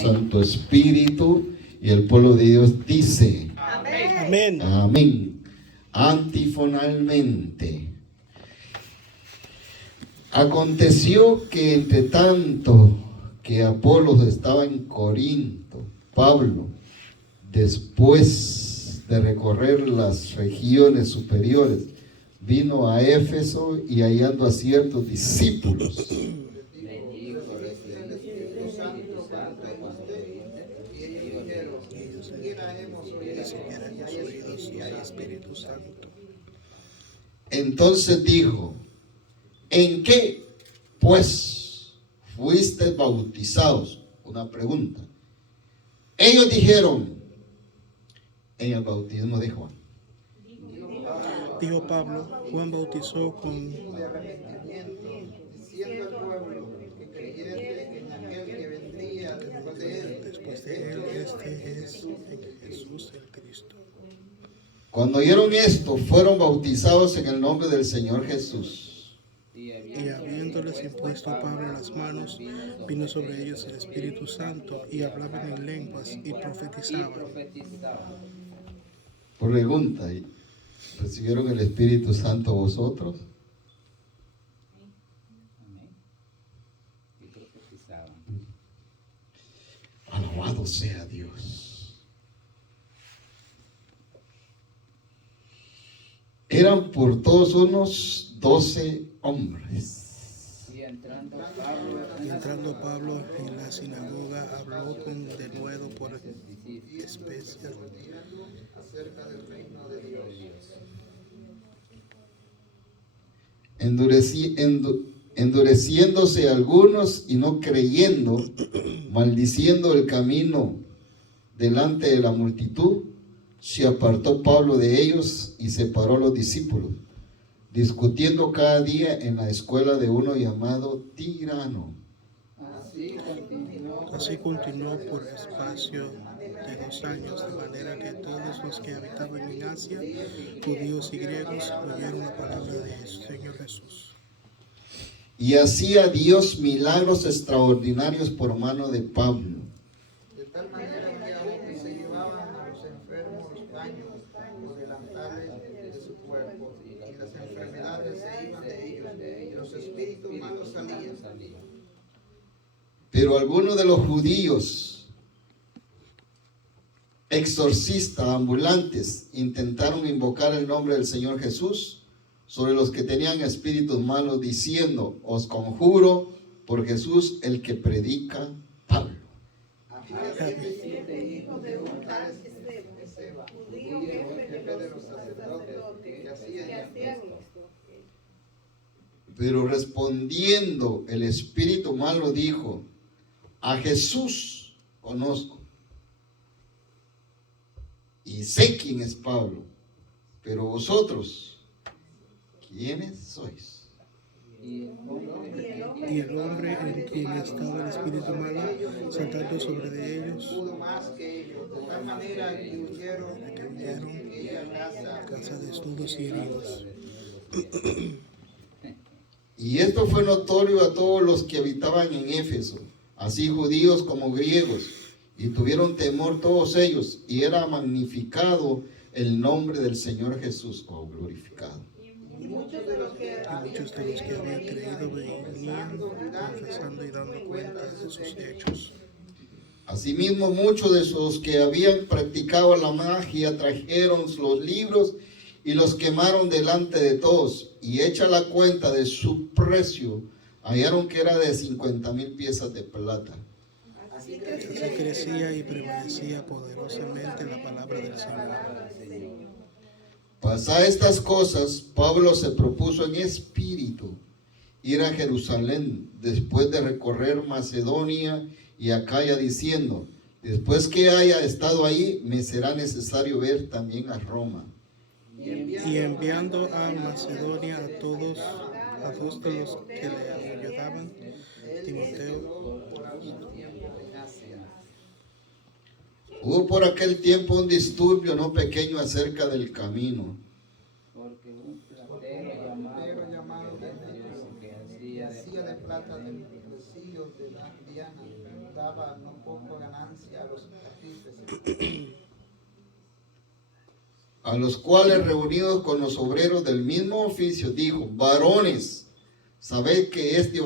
Santo Espíritu, y el pueblo de Dios dice: Amén. Amén. Antifonalmente. Aconteció que entre tanto que Apolos estaba en Corinto, Pablo, después de recorrer las regiones superiores, vino a Éfeso, y hallando a ciertos discípulos, entonces dijo: ¿en qué pues fuisteis bautizados? Una pregunta. Ellos dijeron: en el bautismo de Juan. Dijo Pablo: Juan bautizó con diciendo al pueblo que creyese en aquel que vendría después de él. después de él, este es Jesús el Cristo. Cuando oyeron esto, fueron bautizados en el nombre del Señor Jesús. Y habiéndoles impuesto Pablo las manos, vino sobre ellos el Espíritu Santo, y hablaban en lenguas y profetizaban. Pregunta: ¿recibieron el Espíritu Santo vosotros? Alabado sea Dios. Eran por todos unos 12 hombres. Y entrando Pablo en la sinagoga, habló con denuedo por especias Acerca del reino de Dios. Endureciéndose algunos y no creyendo, maldiciendo el camino delante de la multitud, se apartó Pablo de ellos y separó a los discípulos, discutiendo cada día en la escuela de uno llamado Tirano. Así continuó por espacio de 2 años, de manera que todos los que habitaban en Asia, judíos y griegos, oyeron la palabra de Señor Jesús. Y hacía Dios milagros extraordinarios por mano de Pablo. De tal manera que aún se llevaban a los enfermos los paños o delantales de su cuerpo, y las enfermedades se iban de ellos, y los espíritus malos salían. Pero algunos de los judíos, exorcistas ambulantes, intentaron invocar el nombre del Señor Jesús sobre los que tenían espíritus malos, diciendo: os conjuro por Jesús, el que predica Pablo. Hijo de un tal Esteban, judío jefe de los sacerdotes, que hacían esto. Pero respondiendo el espíritu malo dijo: a Jesús conozco y sé quién es Pablo, pero vosotros, ¿quiénes sois? Y el hombre en quien estaba el espíritu malo, saltando sobre de ellos, Pudo más que ellos, de tal manera que huyeron huyeron a casa desnudos y heridos. Y esto fue notorio a todos los que habitaban en Éfeso, así judíos como griegos, y tuvieron temor todos ellos, y era magnificado el nombre del Señor Jesús, o glorificado. Y muchos de los que habían creído venían confesando y dando cuenta de sus hechos. Asimismo, muchos de esos que habían practicado la magia trajeron los libros y los quemaron delante de todos, y hecha la cuenta de su precio, hallaron que era de 50,000 piezas de plata. Así crecía y permanecía poderosamente la palabra del Señor. Pasadas estas cosas, Pablo se propuso en espíritu ir a Jerusalén, después de recorrer Macedonia y Acaya, diciendo: después que haya estado ahí, me será necesario ver también a Roma. Y enviando a Macedonia a dos de los que le ayudaban, Timoteo. Hubo por aquel tiempo un disturbio no pequeño acerca del camino, porque un platero llamado que hacía de plata del bolsillo de Diana daba no poco ganancia. los artífices. A los cuales reunidos con los obreros del mismo oficio, dijo: varones, sabed que de este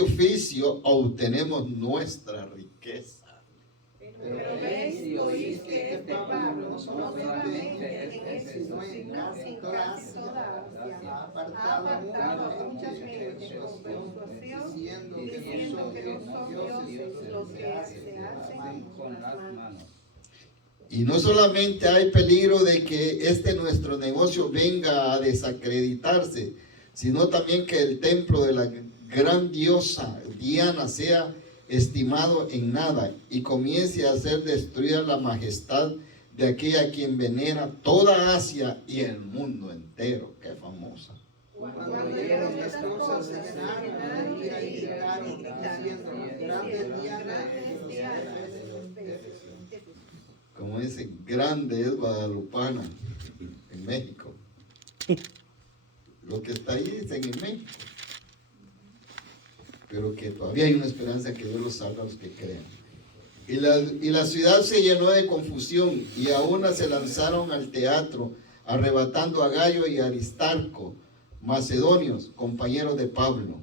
oficio obtenemos nuestra riqueza. Pero veis y oís que este Pablo no solamente en Éfeso, sino en casi toda Asia, ha apartado a mucha gente con persuasión, diciendo que no son dioses los que se hacen con las manos. Y no solamente hay peligro de que este nuestro negocio venga a desacreditarse, sino también que el templo de la gran diosa Diana sea estimado en nada y comience a ser destruida la majestad de aquella a quien venera toda Asia y el mundo entero. Qué famosa. Cuando oyeron estas cosas se llenaron de ira y gritaron, diciendo: grande es Diana de los Efesios. Como dice, grande es Guadalupana en México. Lo que está ahí dicen en México. Pero que todavía hay una esperanza que Dios los salva a los que crean. Y la ciudad se llenó de confusión, y a una se lanzaron al teatro, arrebatando a Gayo y Aristarco, macedonios, compañeros de Pablo.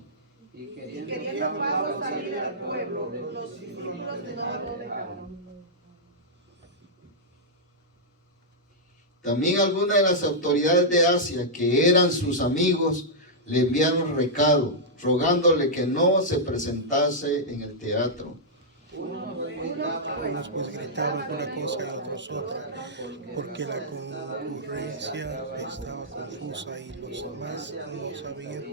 Y queriendo Pablo salir al pueblo, los discípulos no lo dejaron. También algunas de las autoridades de Asia, que eran sus amigos, le enviaron recado, rogándole que no se presentase en el teatro. Unos pues gritaban una cosa y otros otra, porque la concurrencia estaba confusa y los demás no sabían.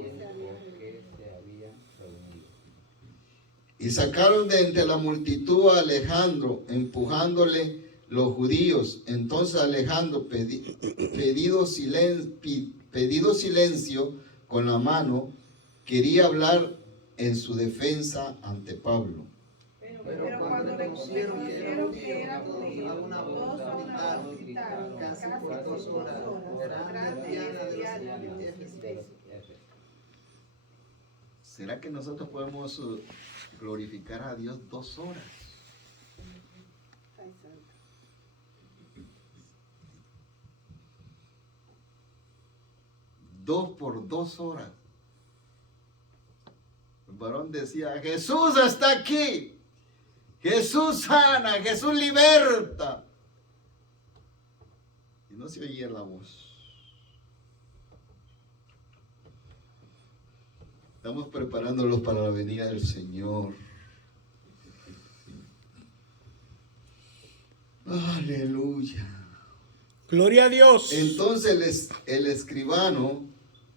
Y sacaron de entre la multitud a Alejandro, empujándole los judíos. Entonces Alejandro, pedido silencio con la mano, quería hablar en su defensa ante Pablo. Pero cuando le conocieron que era judío, a una voz gritaron, casi por 2 horas: grande Diana de los Efesios. ¿Será que nosotros podemos glorificar a Dios 2 horas? Dos por 2 horas. El varón decía: Jesús está aquí, Jesús sana, Jesús liberta. Y no se oía la voz. Estamos preparándolos para la venida del Señor. Aleluya. Gloria a Dios. Entonces el escribano,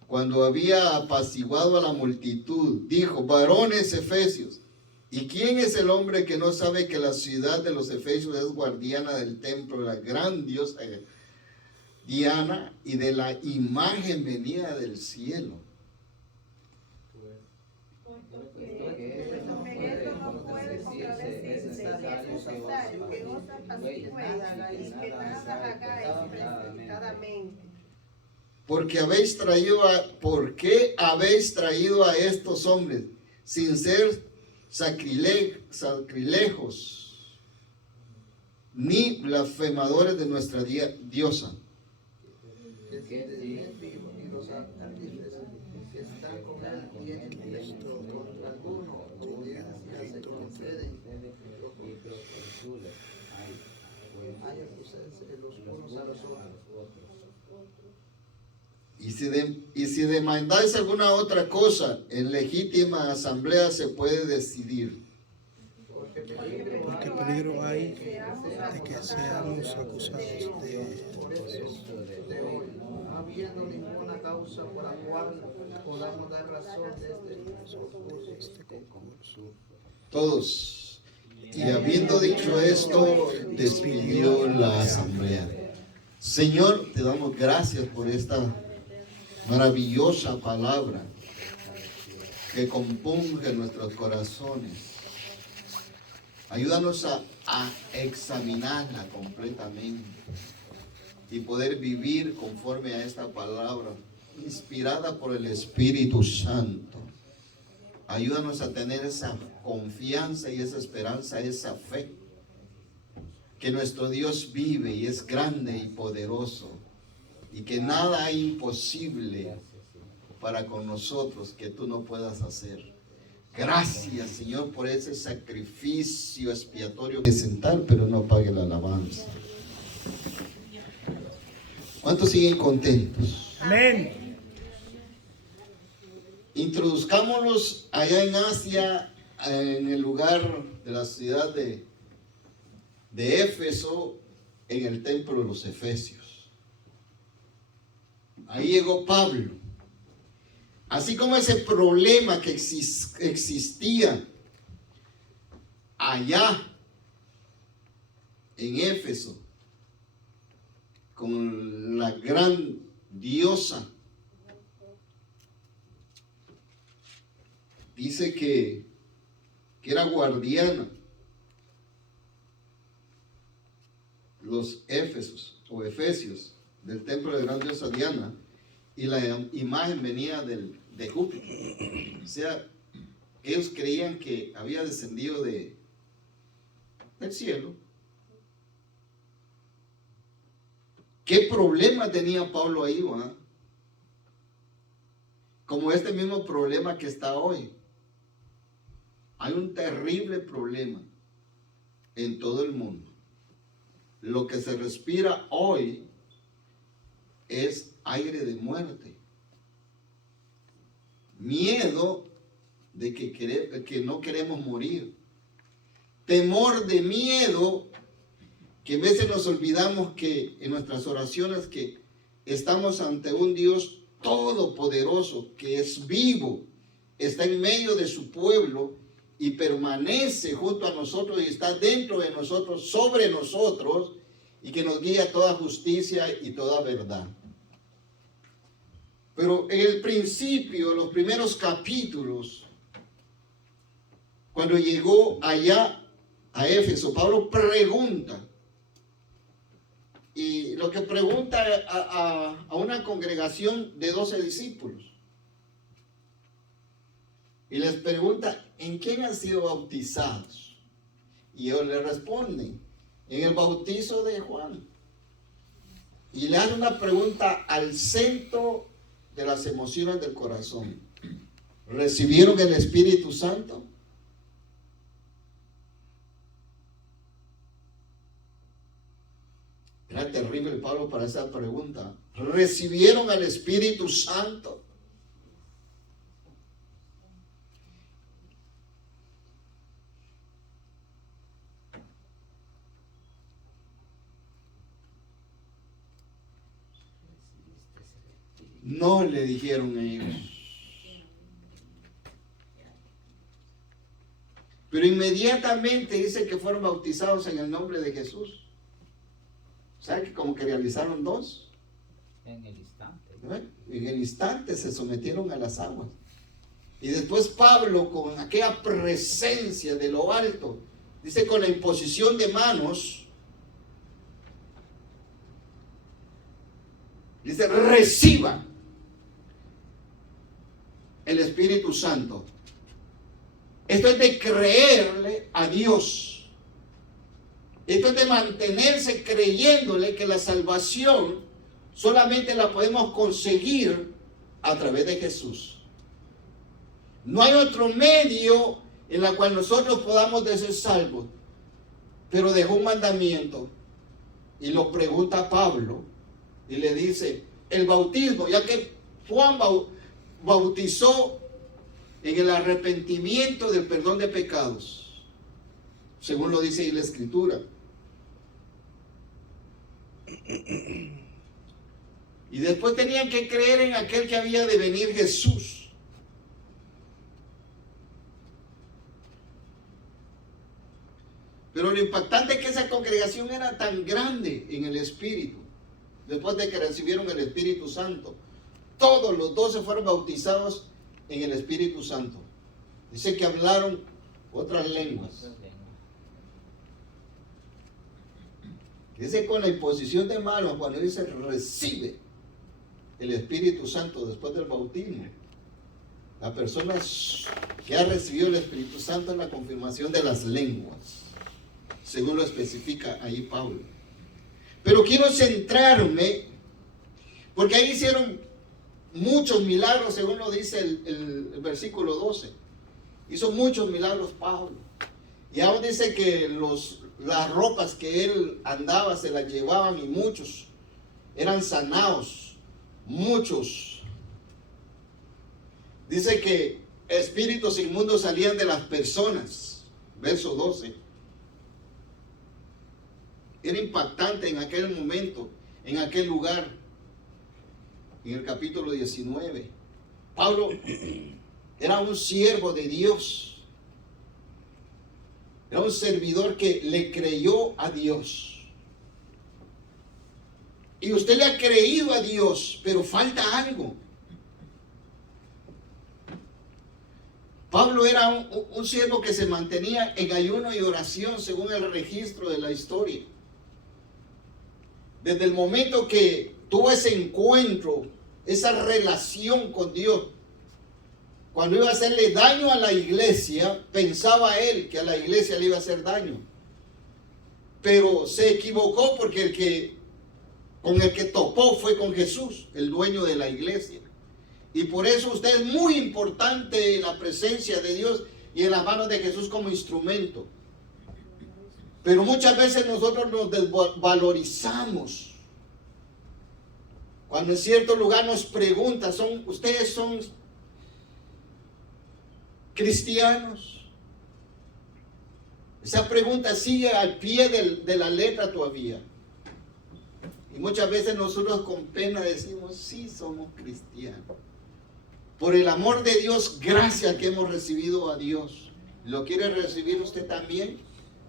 cuando había apaciguado a la multitud, dijo: varones efesios, ¿y quién es el hombre que no sabe que la ciudad de los efesios es guardiana del templo de la gran diosa Diana y de la imagen venida del cielo? ¿Por qué habéis traído a estos hombres sin ser sacrilejos ni blasfemadores de nuestra diosa? Y los artífices que están con él tienen esto contra alguno, obediencia se conceden hay acusaciones los unos a los otros. Y si demandáis alguna otra cosa, en legítima asamblea se puede decidir. Porque peligro hay de que seamos acusados de Por eso, de hoy, no habiendo ninguna causa por la cual podamos dar razón de este concurso. Todos. Y habiendo dicho esto, despidió la asamblea. Señor, te damos gracias por esta maravillosa palabra que compunge nuestros corazones. Ayúdanos a examinarla completamente y poder vivir conforme a esta palabra, inspirada por el Espíritu Santo. Ayúdanos a tener esa confianza y esa esperanza, esa fe, que nuestro Dios vive y es grande y poderoso, y que nada hay imposible para con nosotros que tú no puedas hacer. Gracias, Señor, por ese sacrificio expiatorio. De sentar, pero no apague la alabanza. ¿Cuántos siguen contentos? Amén. Introduzcámonos allá en Asia, en el lugar de la ciudad de Éfeso, en el templo de los Efesios. Ahí llegó Pablo. Así como ese problema que existía allá en Éfeso, con la gran diosa, dice que era guardiana, los Éfesos o Efesios del templo de la gran diosa Diana, y la imagen venía de Júpiter. O sea, ellos creían que había descendido del cielo. ¿Qué problema tenía Pablo ahí, va? Como este mismo problema que está hoy. Hay un terrible problema en todo el mundo. Lo que se respira hoy es aire de muerte. Miedo de que no queremos morir. Temor de miedo, que a veces nos olvidamos que en nuestras oraciones que estamos ante un Dios todopoderoso, que es vivo, está en medio de su pueblo y permanece junto a nosotros y está dentro de nosotros, sobre nosotros, y que nos guía a toda justicia y toda verdad. Pero en el principio, los primeros capítulos, cuando llegó allá a Éfeso, Pablo pregunta, y lo que pregunta a una congregación de 12 discípulos, y les pregunta, ¿en quién han sido bautizados? Y ellos le responden, en el bautizo de Juan. Y le hace una pregunta al centro de las emociones del corazón. ¿Recibieron el Espíritu Santo? Era terrible Pablo para esa pregunta. ¿Recibieron al Espíritu Santo? No le dijeron ellos. Pero inmediatamente dice que fueron bautizados en el nombre de Jesús. ¿Sabe que como que realizaron dos? En el instante. En el instante se sometieron a las aguas. Y después Pablo, con aquella presencia de lo alto, dice, con la imposición de manos, dice, reciban el Espíritu Santo. Esto es de creerle a Dios. Esto es de mantenerse creyéndole que la salvación solamente la podemos conseguir a través de Jesús. No hay otro medio en el cual nosotros podamos ser salvos. Pero dejó un mandamiento y lo pregunta a Pablo y le dice, el bautismo, ya que Juan bautizó en el arrepentimiento del perdón de pecados, según lo dice ahí la Escritura. Y después tenían que creer en aquel que había de venir, Jesús. Pero lo impactante es que esa congregación era tan grande en el Espíritu, después de que recibieron el Espíritu Santo. Todos los 12 fueron bautizados en el Espíritu Santo. Dice que hablaron otras lenguas. Dice con la imposición de manos, cuando dice recibe el Espíritu Santo después del bautismo. La persona que ha recibido el Espíritu Santo es la confirmación de las lenguas, según lo especifica ahí Pablo. Pero quiero centrarme, porque ahí hicieron muchos milagros, según lo dice el versículo 12. Hizo muchos milagros Pablo. Y aún dice que las ropas que él andaba se las llevaban y muchos eran sanados. Muchos. Dice que espíritus inmundos salían de las personas. Verso 12. Era impactante en aquel momento, en aquel lugar, en el capítulo 19. Pablo era un siervo de Dios. Era un servidor que le creyó a Dios. Y usted le ha creído a Dios, pero falta algo. Pablo era un siervo que se mantenía en ayuno y oración según el registro de la historia. Desde el momento que tuvo ese encuentro, esa relación con Dios, cuando iba a hacerle daño a la iglesia, pensaba él que a la iglesia le iba a hacer daño. Pero se equivocó porque con el que topó fue con Jesús, el dueño de la iglesia. Y por eso usted es muy importante en la presencia de Dios y en las manos de Jesús como instrumento. Pero muchas veces nosotros nos desvalorizamos. Cuando en cierto lugar nos preguntan, ¿ustedes son cristianos? Esa pregunta sigue al pie de la letra todavía. Y muchas veces nosotros con pena decimos, sí, somos cristianos. Por el amor de Dios, gracias que hemos recibido a Dios. ¿Lo quiere recibir usted también?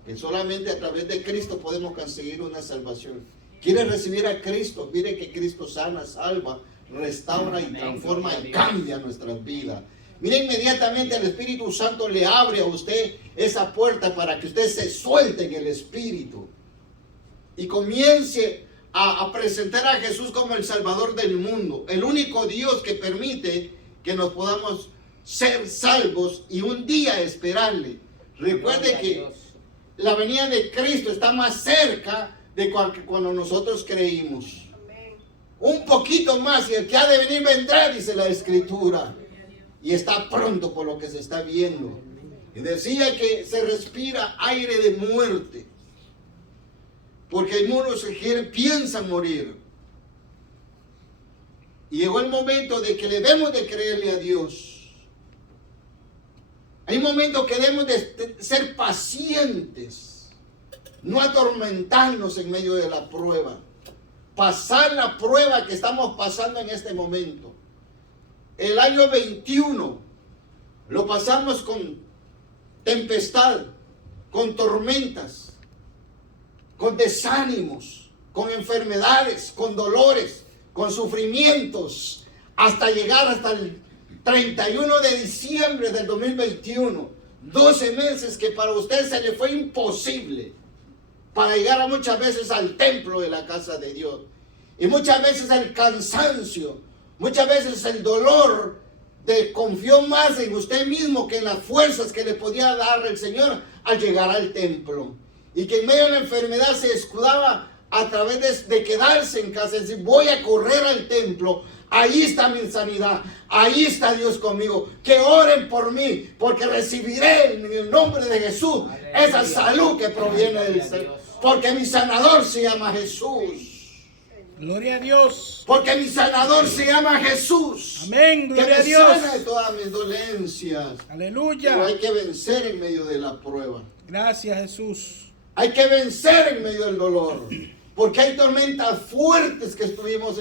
Que solamente a través de Cristo podemos conseguir una salvación. ¿Quiere recibir a Cristo? Mire que Cristo sana, salva, restaura y transforma y cambia nuestras vidas. Mire, inmediatamente el Espíritu Santo le abre a usted esa puerta para que usted se suelte en el Espíritu y comience a presentar a Jesús como el Salvador del mundo, el único Dios que permite que nos podamos ser salvos y un día esperarle. Recuerde que la venida de Cristo está más cerca de cuando nosotros creímos. Un poquito más y el que ha de venir vendrá, dice la Escritura. Y está pronto por lo que se está viendo. Y decía que se respira aire de muerte. Porque hay muchos que piensan morir. Y llegó el momento de que debemos de creerle a Dios. Hay momentos que debemos de ser pacientes. No atormentarnos en medio de la prueba. Pasar la prueba que estamos pasando en este momento. El año 21 lo pasamos con tempestad, con tormentas, con desánimos, con enfermedades, con dolores, con sufrimientos, hasta llegar hasta el 31 de diciembre del 2021. 12 meses que para usted se le fue imposible para llegar muchas veces al templo de la casa de Dios. Y muchas veces el cansancio, muchas veces el dolor confió más en usted mismo que en las fuerzas que le podía dar el Señor al llegar al templo. Y que en medio de la enfermedad se escudaba a través de quedarse en casa, es decir, voy a correr al templo, ahí está mi sanidad, ahí está Dios conmigo, que oren por mí, porque recibiré en el nombre de Jesús esa salud que proviene del Señor, porque mi sanador se llama Jesús. Gloria a Dios. Porque mi sanador se llama Jesús. Amén, gloria a Dios. Que me sana de todas mis dolencias. Aleluya. Pero hay que vencer en medio de la prueba. Gracias, Jesús. Hay que vencer en medio del dolor. Porque hay tormentas fuertes que estuvimos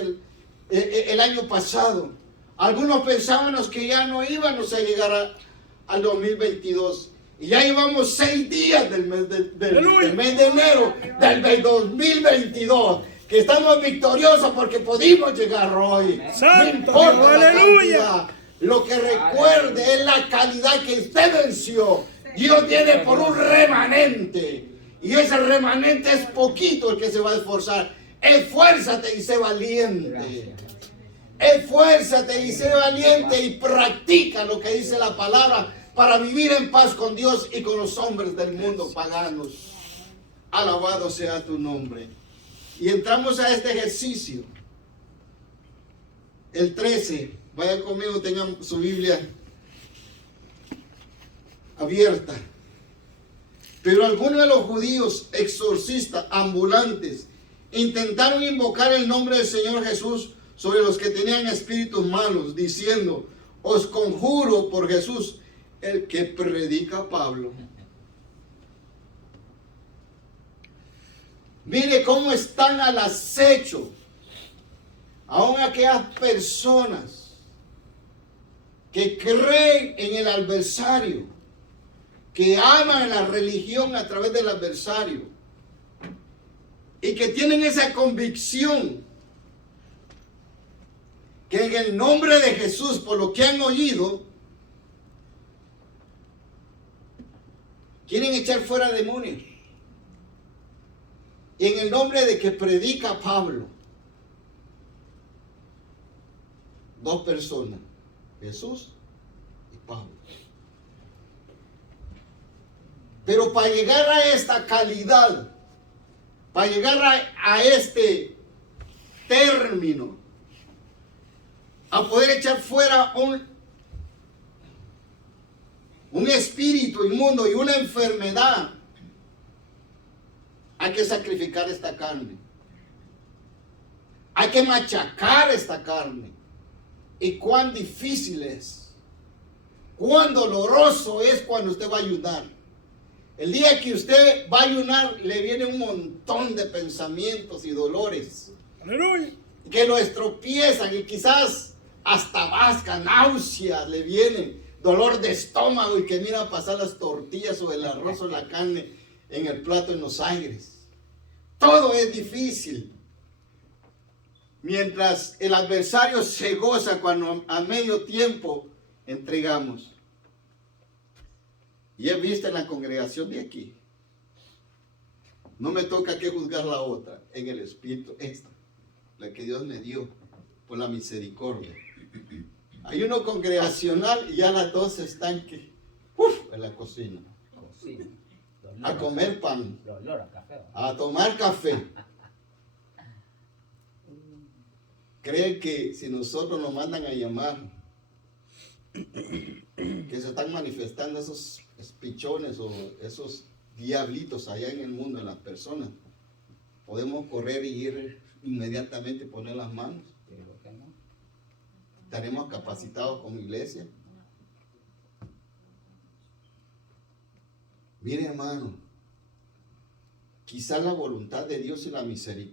el año pasado. Algunos pensábamos que ya no íbamos a llegar al 2022. Y ya llevamos 6 días del mes de enero del 2022. Que estamos victoriosos porque pudimos llegar hoy. Santo, no importa la aleluya. cantidad. Lo que recuerde es la calidad que usted venció. Dios viene por un remanente. Y ese remanente es poquito el que se va a esforzar. Esfuérzate y sé valiente. Esfuérzate y sé valiente y practica lo que dice la palabra para vivir en paz con Dios y con los hombres del mundo paganos. Alabado sea tu nombre. Y entramos a este ejercicio. El 13. Vaya conmigo, tengan su Biblia abierta. Pero algunos de los judíos exorcistas ambulantes intentaron invocar el nombre del Señor Jesús sobre los que tenían espíritus malos, diciendo: os conjuro por Jesús, el que predica Pablo. Mire cómo están al acecho aún aquellas personas que creen en el adversario, que aman la religión a través del adversario y que tienen esa convicción que en el nombre de Jesús, por lo que han oído, quieren echar fuera demonios. Y en el nombre de que predica Pablo, dos personas, Jesús y Pablo. Pero para llegar a esta calidad, para llegar a este término, a poder echar fuera un espíritu inmundo y una enfermedad, hay que sacrificar esta carne. Hay que machacar esta carne. Y cuán difícil es, cuán doloroso es cuando usted va a ayunar. El día que usted va a ayunar, le viene un montón de pensamientos y dolores. Aleluya. Que lo estropiezan y quizás hasta vasca, náuseas le vienen, dolor de estómago y que mira pasar las tortillas o el arroz o la carne en el plato en los aires. Todo es difícil. Mientras el adversario se goza cuando a medio tiempo entregamos. Y he visto en la congregación de aquí. No me toca que juzgar la otra, en el espíritu esta, la que Dios me dio por la misericordia. Hay uno congregacional y ya las dos están en la cocina. Cocina. A comer pan, Olor a café. a tomar café. Creen que si nosotros nos mandan a llamar, que se están manifestando esos pichones o esos diablitos allá en el mundo, en las personas, podemos correr y ir inmediatamente y poner las manos. Creo que no. Estaremos capacitados como iglesia. Mire, hermano, quizás la voluntad de Dios y la misericordia